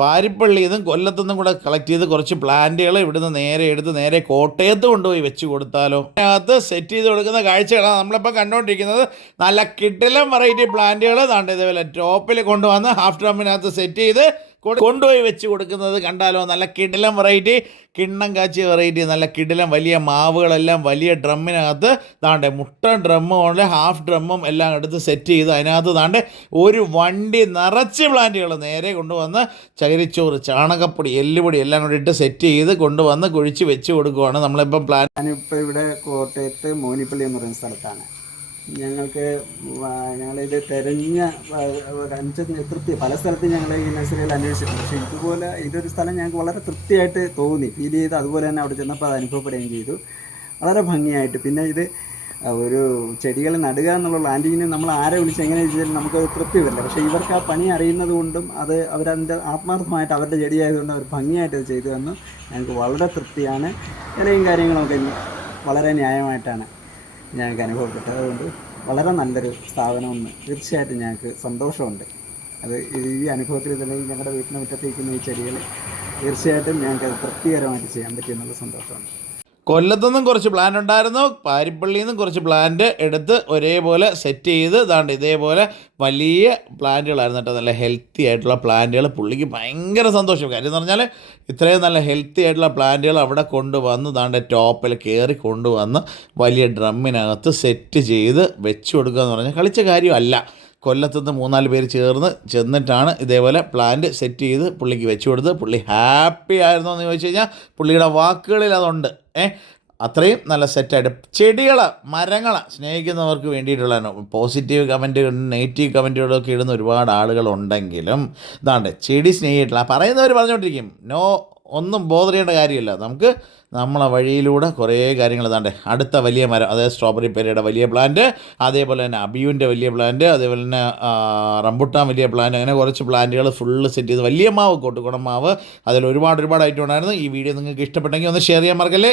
പാരിപ്പള്ളിയിൽ നിന്നും കൊല്ലത്തു നിന്നും കൂടെ കളക്ട് ചെയ്ത് കുറച്ച് പ്ലാന്റുകൾ ഇവിടുന്ന് നേരെ എടുത്ത് നേരെ കോട്ടയത്ത് കൊണ്ടുപോയി വെച്ച് കൊടുത്താലോ. അതിനകത്ത് സെറ്റ് ചെയ്ത് കൊടുക്കുന്ന കാഴ്ചകളാണ് നമ്മളിപ്പോൾ കണ്ടുകൊണ്ടിരിക്കുന്നത്. നല്ല കിടിലൻ വെറൈറ്റി പ്ലാന്റുകൾ താണ്ട് ഇതേപോലെ ടോപ്പിൽ കൊണ്ടുവന്ന് ഹാഫ് ഡ്രമ്മിനകത്ത് സെറ്റ് ചെയ്ത് കൊണ്ടുപോയി വെച്ച് കൊടുക്കുന്നത് കണ്ടാലോ. നല്ല കിടിലൻ വെറൈറ്റി, കിണ്ണം കാച്ചിയ വെറൈറ്റി, നല്ല കിടിലൻ വലിയ മാവുകളെല്ലാം വലിയ ഡ്രമ്മിനകത്ത് താണ്ടെ മുട്ട ഡ്രമ്മും കൊണ്ട് ഹാഫ് ഡ്രമ്മും എല്ലാം എടുത്ത് സെറ്റ് ചെയ്ത് അതിനകത്ത് താണ്ടെ ഒരു വണ്ടി നിറച്ച് പ്ലാന്റുകൾ നേരെ കൊണ്ടുവന്ന് ചകിരിച്ചോറ്, ചാണകപ്പൊടി, എല്ലുപൊടി എല്ലാം കൂടി ഇട്ട് സെറ്റ് ചെയ്ത് കൊണ്ടുവന്ന് കുഴിച്ച് വെച്ച് കൊടുക്കുകയാണ് നമ്മളിപ്പം പ്ലാൻ. ഞാനിപ്പോൾ ഇവിടെ കോട്ടയത്ത് മോനിപ്പള്ളി എന്ന് പറയുന്ന സ്ഥലത്താണ്. ഞങ്ങളിത് തിരഞ്ഞ തൃപ്തി പല സ്ഥലത്തും ഞങ്ങൾ ഈ നഴ്സറിയിൽ അന്വേഷിച്ചിട്ടുണ്ട്. പക്ഷേ ഇതുപോലെ ഇതൊരു സ്ഥലം ഞങ്ങൾക്ക് വളരെ തൃപ്തിയായിട്ട് തോന്നി, ഫീൽ ചെയ്ത്. അതുപോലെ തന്നെ അവിടെ ചെന്നപ്പോൾ അത് അനുഭവപ്പെടുകയും ചെയ്തു, വളരെ ഭംഗിയായിട്ട്. പിന്നെ ഇത് ഒരു ചെടികൾ നടുക എന്നുള്ള പ്ലാന്റിങ്ങിന് നമ്മൾ ആരെ വിളിച്ച് എങ്ങനെ ചെയ്താലും നമുക്കത് തൃപ്തി വരില്ല. പക്ഷേ ഇവർക്ക് ആ പണി അറിയുന്നത് കൊണ്ടും അവരതിൻ്റെ ആത്മാർത്ഥമായിട്ട് അവരുടെ ചെടിയായതുകൊണ്ട് അവർ ഭംഗിയായിട്ട് അത് ചെയ്തു തന്നു. ഞങ്ങൾക്ക് വളരെ തൃപ്തിയാണ്. വിലയും കാര്യങ്ങളൊക്കെ വളരെ ന്യായമായിട്ടാണ് ഞങ്ങൾക്ക് അനുഭവപ്പെട്ടത്. അതുകൊണ്ട് വളരെ നല്ലൊരു സ്ഥാപനമെന്ന് തീർച്ചയായിട്ടും ഞങ്ങൾക്ക് സന്തോഷമുണ്ട്. അത് ഈ അനുഭവത്തിൽ തന്നെ ഞങ്ങളുടെ വീട്ടിന് മുറ്റത്തേക്കുന്ന ഈ ചെടികൾ തീർച്ചയായിട്ടും ഞങ്ങൾക്ക് തൃപ്തികരമായിട്ട് ചെയ്യാൻ പറ്റിയെന്നുള്ള സന്തോഷമുണ്ട്. കൊല്ലത്തുനിന്നും കുറച്ച് പ്ലാന്റ് ഉണ്ടായിരുന്നു, പാരിപ്പള്ളിയിൽ നിന്നും കുറച്ച് പ്ലാന്റ് എടുത്ത് ഒരേപോലെ സെറ്റ് ചെയ്ത് ഇതാണ്ട് ഇതേപോലെ വലിയ പ്ലാന്റുകളായിരുന്നു കേട്ടോ. നല്ല ഹെൽത്തി ആയിട്ടുള്ള പ്ലാന്റുകൾ. പുള്ളിക്ക് ഭയങ്കര സന്തോഷം. കാര്യം എന്ന് പറഞ്ഞാൽ ഇത്രയും നല്ല ഹെൽത്തി ആയിട്ടുള്ള പ്ലാന്റുകൾ അവിടെ കൊണ്ടുവന്ന് താണ്ട് ടോപ്പിൽ കയറി കൊണ്ടുവന്ന് വലിയ ഡ്രമ്മിനകത്ത് സെറ്റ് ചെയ്ത് വെച്ച് കൊടുക്കുക എന്ന് പറഞ്ഞാൽ കളിച്ച കാര്യമല്ല. കൊല്ലത്തുനിന്ന് 3-4 പേര് ചേർന്ന് ചെന്നിട്ടാണ് ഇതേപോലെ പ്ലാന്റ് സെറ്റ് ചെയ്ത് പുള്ളിക്ക് വെച്ച് കൊടുത്ത്. പുള്ളി ഹാപ്പി ആയിരുന്നോ എന്ന് ചോദിച്ചു കഴിഞ്ഞാൽ പുള്ളിയുടെ വാക്കുകളിൽ അതുണ്ട്. അത്രയും നല്ല സെറ്റായിട്ട് ചെടികൾ, മരങ്ങൾ സ്നേഹിക്കുന്നവർക്ക് വേണ്ടിയിട്ടുള്ളതാണ്. പോസിറ്റീവ് കമൻറ്റുകളും നെഗറ്റീവ് കമൻറ്റുകളൊക്കെ ഇടുന്ന ഒരുപാട് ആളുകളുണ്ടെങ്കിലും ഇതാണ്ട് ചെടി സ്നേഹിയിട്ടുള്ള പറയുന്നവർ പറഞ്ഞുകൊണ്ടിരിക്കും. ഒന്നും ബോധർ ചെയ്യേണ്ട കാര്യമില്ല. നമുക്ക് നമ്മളെ വഴിയിലൂടെ കുറേ കാര്യങ്ങൾ ഇതാണ്ട് അടുത്ത വലിയ മരം, അതായത് സ്ട്രോബെറി പേരയുടെ വലിയ പ്ലാന്റ്, അതേപോലെ തന്നെ അബിയുവിൻ്റെ വലിയ പ്ലാന്റ്, അതേപോലെ തന്നെ റംബുട്ടാൻ വലിയ പ്ലാന്റ്, അങ്ങനെ കുറച്ച് പ്ലാന്റുകൾ ഫുള്ള് സെറ്റ് ചെയ്ത് വലിയ മാവ്, കോട്ടുകുളം മാവ്, അതിൽ ഒരുപാട് ഐറ്റം ഉണ്ടായിരുന്നു. ഈ വീഡിയോ നിങ്ങൾക്ക് ഇഷ്ടപ്പെട്ടെങ്കിൽ ഒന്ന് ഷെയർ ചെയ്യാൻ മറക്കല്ലേ.